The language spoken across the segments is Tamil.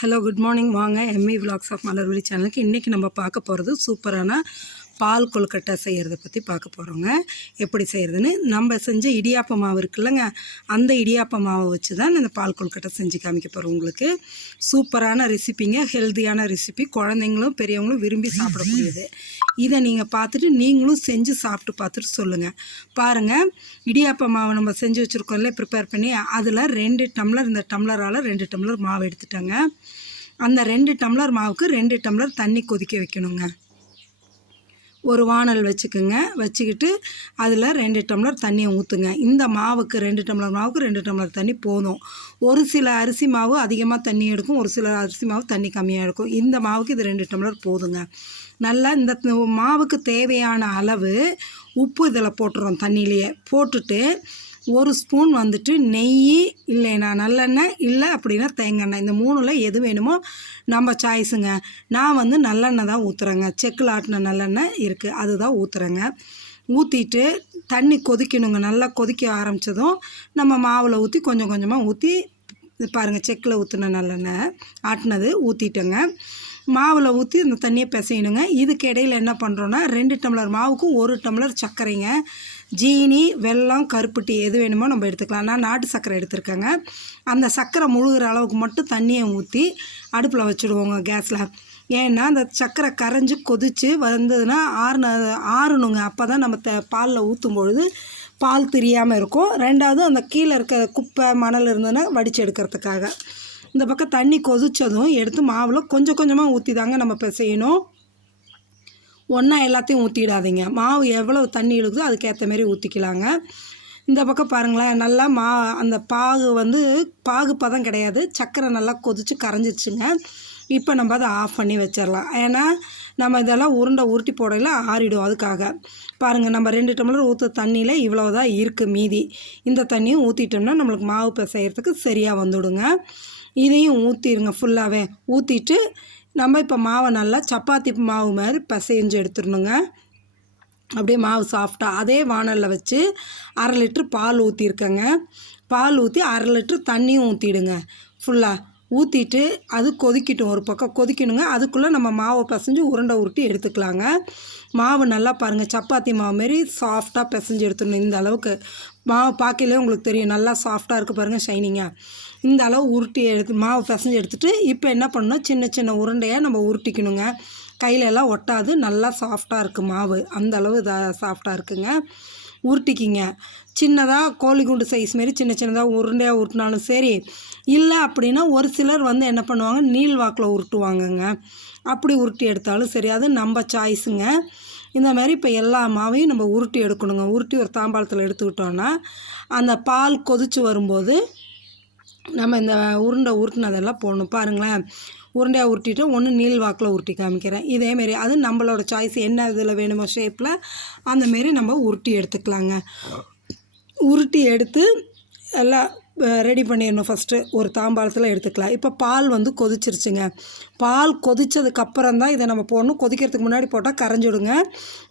Hello good morning. வாங்க எம்இ விலாக்ஸ் ஆஃப் மலர்விழி சேனலுக்கு இன்றைக்கி நம்ம பார்க்க போகிறது சூப்பரான பால் கொழுக்கட்டை செய்கிறத பற்றி பார்க்க போகிறோங்க. எப்படி செய்கிறதுன்னு நம்ம செஞ்ச இடியாப்ப மாவு இருக்குல்லங்க, அந்த இடியாப்ப மாவை வச்சு தான் இந்த பால் கொழுக்கட்டை செஞ்சு காமிக்க போகிறோம். உங்களுக்கு சூப்பரான ரெசிப்பிங்க, ஹெல்த்தியான ரெசிபி, குழந்தைங்களும் பெரியவங்களும் விரும்பி சாப்பிடக்கூடியது. இதை நீங்கள் பார்த்துட்டு நீங்களும் செஞ்சு சாப்பிட்டு பார்த்துட்டு சொல்லுங்கள். பாருங்கள், இடியாப்ப மாவை நம்ம செஞ்சு வச்சுருக்கோம்ல ப்ரிப்பேர் பண்ணி, அதில் 2 டம்ளர், இந்த டம்ளரால் 2 டம்ளர் மாவு எடுத்துட்டாங்க. அந்த 2 டம்ளர் மாவுக்கு 2 டம்ளர் தண்ணி கொதிக்க வைக்கணுங்க. ஒரு வானல் வச்சுக்கோங்க. வச்சுக்கிட்டு அதில் 2 டம்ளர் தண்ணியை ஊற்றுங்க. இந்த மாவுக்கு 2 டம்ளர் மாவுக்கு 2 டம்ளர் தண்ணி போதும். ஒரு சில அரிசி மாவு அதிகமாக தண்ணி எடுக்கும், ஒரு சில அரிசி மாவு தண்ணி கம்மியாக எடுக்கும். இந்த மாவுக்கு இது 2 டம்ளர் போதுங்க. நல்லா இந்த மாவுக்கு தேவையான அளவு உப்பு இதில் போட்டுறோம். தண்ணியிலையே போட்டுட்டு 1 ஸ்பூன் வந்துட்டு நெய், இல்லைன்னா நல்லெண்ணெய், இல்லை அப்படின்னா தேங்காய் எண்ணெய், இந்த 3ல் எது வேணுமோ நம்ம சாய்ஸுங்க. நான் வந்து நல்லெண்ணெய் தான் ஊற்றுறேங்க. செக்கில் ஆட்டின நல்லெண்ணெய் இருக்குது, அதுதான் ஊற்றுறேங்க. ஊற்றிட்டு தண்ணி கொதிக்கணுங்க. நல்லா கொதிக்க ஆரம்பித்ததும் நம்ம மாவில் ஊற்றி கொஞ்சம் கொஞ்சமாக ஊற்றி, பாருங்கள், செக்கில் ஊற்றின நல்லெண்ணெய் ஆட்டினது ஊற்றிட்டேங்க. மாவில் ஊற்றி அந்த தண்ணியை பிசையணுங்க. இதுக்கு இடையில் என்ன பண்ணுறோன்னா, 2 டம்ளர் மாவுக்கு 1 டம்ளர் சர்க்கரைங்க. ஜீனி, வெல்லம், கருப்பட்டி எது வேணுமோ நம்ம எடுத்துக்கலாம். நான் நாட்டு சர்க்கரை எடுத்துருக்கேங்க. அந்த சர்க்கரை முழுகிற அளவுக்கு மட்டும் தண்ணியை ஊற்றி அடுப்பில் வச்சுடுவோங்க கேஸில். ஏன்னா அந்த சர்க்கரை கரைஞ்சி கொதித்து வந்ததுன்னா ஆறணுங்க. அப்போ தான் நம்ம பாலில் ஊற்றும் பொழுது பால் திரியாமல் இருக்கும். 2வது அந்த கீழே இருக்க குப்பை மணல் இருந்ததுன்னா வடித்து எடுக்கிறதுக்காக. இந்த பக்கம் தண்ணி கொதித்ததும் எடுத்து மாவில் கொஞ்சம் கொஞ்சமாக ஊற்றி தாங்க நம்ம பிசையணும். ஒன்றா எல்லாத்தையும் ஊற்றிடாதீங்க. மாவு எவ்வளோ தண்ணி இழுக்குதோ அதுக்கேற்ற மாரி ஊற்றிக்கலாங்க. இந்த பக்கம் பாருங்களேன், நல்லா அந்த பாகு பதம் கிடையாது, சர்க்கரை நல்லா கொதித்து கரைஞ்சிச்சுங்க. இப்போ நம்ம அதை ஆஃப் பண்ணி வச்சிடலாம். ஏன்னா நம்ம இதெல்லாம் உருட்டி போடையில் ஆறிடும். அதுக்காக பாருங்கள், நம்ம 2 டம்ளர் ஊற்ற தண்ணியில் இவ்வளோ தான் இருக்குது மீதி. இந்த தண்ணியும் ஊற்றிட்டோம்னா நம்மளுக்கு மாவு பிசைகிறதுக்கு சரியாக வந்துவிடுங்க. இதையும் ஊற்றிடுங்க ஃபுல்லாகவே. ஊற்றிட்டு நம்ம இப்போ மாவை நல்லா சப்பாத்தி மாவு மாதிரி பிசைஞ்சு எடுத்துடணுங்க. அப்படியே மாவு சாஃப்டாக அதே வானலில் வச்சு 1/2 லிட்ரு பால் ஊற்றிருக்கேங்க. பால் ஊற்றி 1/2 லிட்ரு தண்ணியும் ஊற்றிடுங்க. ஃபுல்லாக ஊற்றிட்டு அது கொதிக்கட்டும். ஒரு பக்கம் கொதிக்கணுங்க. அதுக்குள்ளே நம்ம மாவை பிசைஞ்சு உருண்டை உருட்டி எடுத்துக்கலாங்க. மாவு நல்லா பாருங்கள், சப்பாத்தி மாவு மாரி சாஃப்டாக பிசைஞ்சு எடுத்துடணும். இந்த அளவுக்கு மாவு பார்க்கலே உங்களுக்கு தெரியும், நல்லா சாஃப்டாக இருக்குது பாருங்கள், ஷைனிங்காக. இந்த அளவு உருட்டி மாவு பிசைஞ்சு எடுத்துகிட்டு இப்போ என்ன பண்ணணும், சின்ன சின்ன உருண்டையாக நம்ம உருட்டிக்கணுங்க. கையிலெல்லாம் ஒட்டாது, நல்லா சாஃப்டாக இருக்குது மாவு. அந்த அளவு சாஃப்டாக இருக்குங்க. உருட்டிக்கிங்க. சின்னதாக கோழி குண்டு சைஸ் மாரி சின்ன சின்னதாக உருண்டையாக உருட்டினாலும் சரி, இல்லை அப்படின்னா ஒரு சிலர் என்ன பண்ணுவாங்க, நீள் வாக்கில் உருட்டுவாங்கங்க. அப்படி உருட்டி எடுத்தாலும் சரி, அது நம்ம சாய்ஸுங்க. இந்த மாதிரி இப்போ எல்லா மாவையும் நம்ம உருட்டி எடுக்கணுங்க. உருட்டி ஒரு தாம்பாளத்தில் எடுத்துக்கிட்டோன்னா அந்த பால் கொதித்து வரும்போது நம்ம இந்த உருட்டினதெல்லாம் போடணும். பாருங்களேன், உருண்டையாக உருட்டிட்டு ஒன்று நீள் வாக்கில் உருட்டி காமிக்கிறேன். இதேமாரி அது நம்மளோட சாய்ஸ், என்ன இதில் வேணுமோ ஷேப்பில் அந்தமாரி நம்ம உருட்டி எடுத்துக்கலாங்க. உருட்டி எடுத்து எல்லாம் ரெடி பண்ணிடணும். ஃபஸ்ட்டு ஒரு தாம்பாளத்தில் எடுத்துக்கலாம். இப்போ பால் கொதிச்சிருச்சுங்க. பால் கொதித்ததுக்கப்புறம் தான் இதை நம்ம போடணும். கொதிக்கிறதுக்கு முன்னாடி போட்டால் கரைஞ்சிடுங்க.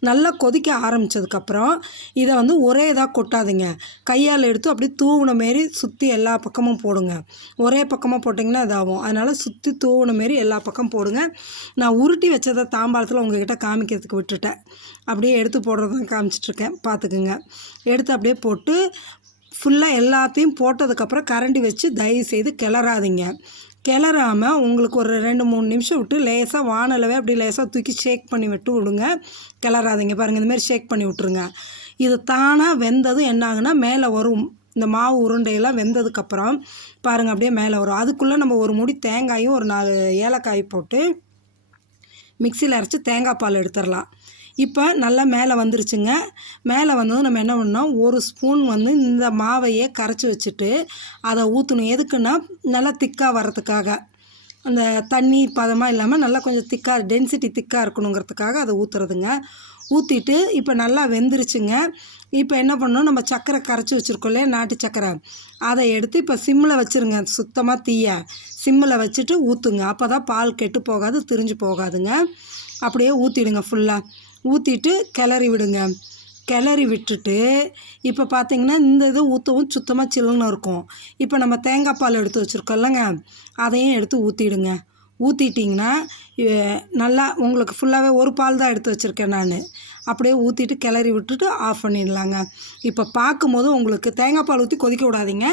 நல்லா கொதிக்க ஆரம்பித்ததுக்கப்புறம் இதை ஒரே இதாக கொட்டாதீங்க. கையால் எடுத்து அப்படியே தூவுன மாரி சுற்றி எல்லா பக்கமும் போடுங்க. ஒரே பக்கமாக போட்டிங்கன்னா இதாகும். அதனால் சுற்றி தூவுன மாரி எல்லா பக்கம் போடுங்க. நான் உருட்டி வச்சதை தாம்பாளத்தில் உங்கள்கிட்ட காமிக்கிறதுக்கு விட்டுட்டேன். அப்படியே எடுத்து போடுறதான் காமிச்சிட்ருக்கேன், பார்த்துக்குங்க. எடுத்து அப்படியே போட்டு ஃபுல்லாக எல்லாத்தையும் போட்டதுக்கப்புறம் கரண்டி வச்சு தயவுசெய்து கிளறாதீங்க. கிளறாமல் உங்களுக்கு ஒரு 2-3 நிமிஷம் விட்டு லேசாக வானலவே அப்படி லேசாக தூக்கி ஷேக் பண்ணி விடுங்க. கிளறாதீங்க. பாருங்கள், இந்தமாரி ஷேக் பண்ணி விட்ருங்க. இது தானாக வெந்ததும் என்ன ஆகுனா மேலே வரும். இந்த மாவு உருண்டையெல்லாம் வெந்ததுக்கப்புறம் பாருங்கள் அப்படியே மேலே வரும். அதுக்குள்ளே நம்ம ஒரு முடி தேங்காயும் ஒரு 4 ஏலக்காய் போட்டு மிக்சியில் அரைச்சி தேங்காய் பால் எடுத்துடலாம். இப்போ நல்லா மேலே வந்துருச்சுங்க. மேலே வந்ததும் நம்ம என்ன பண்ணோம், 1 ஸ்பூன் இந்த மாவையே கரைச்சி வச்சுட்டு அதை ஊற்றணும். எதுக்குன்னா நல்லா திக்காக வர்றதுக்காக, அந்த தண்ணி பதமாக இல்லாமல் நல்லா கொஞ்சம் திக்காக டென்சிட்டி திக்காக இருக்கணுங்கிறதுக்காக அதை ஊற்றுறதுங்க. ஊற்றிட்டு இப்போ நல்லா வெந்துருச்சுங்க. இப்போ என்ன பண்ணணும், நம்ம சர்க்கரை கரைச்சி வச்சுருக்கோம் இல்லையா, நாட்டு சர்க்கரை, அதை எடுத்து இப்போ சிம்மில் வச்சுருங்க. சுத்தமாக தீய சிம்மில் வச்சுட்டு ஊற்றுங்க. அப்போ தான் பால் கெட்டு போகாது, திரிஞ்சு போகாதுங்க. அப்படியே ஊற்றிடுங்க. ஃபுல்லாக ஊற்றிட்டு கிளறி விடுங்க. கிளறி விட்டுட்டு இப்போ பார்த்தீங்கன்னா இந்த இது ஊற்றவும் சுத்தமாக சில்லுன்னு இருக்கும். இப்போ நம்ம தேங்காய் பால் எடுத்து வச்சுருக்கோம்லங்க, அதையும் எடுத்து ஊற்றிடுங்க. ஊற்றிட்டிங்கன்னா நல்லா உங்களுக்கு ஃபுல்லாகவே ஒரு பால் தான் எடுத்து வச்சுருக்கேன் நான். அப்படியே ஊற்றிட்டு கிளறி விட்டுட்டு ஆஃப் பண்ணிடலாங்க. இப்போ பார்க்கும்போது உங்களுக்கு தேங்காய் பால் ஊற்றி கொதிக்க விடாதீங்க.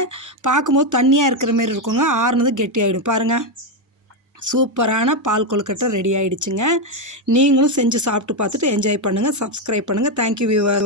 பார்க்கும்போது தண்ணியாக இருக்கிற மாரி இருக்குங்க. ஆறுனது கெட்டியாயிடும் பாருங்கள். சூப்பரான பால் கொழுக்கட்டை ரெடி ஆகிடுச்சுங்க. நீங்களும் செஞ்சு சாப்பிட்டு பார்த்துட்டு என்ஜாய் பண்ணுங்கள். சப்ஸ்கிரைப் பண்ணுங்கள். Thank you viewer.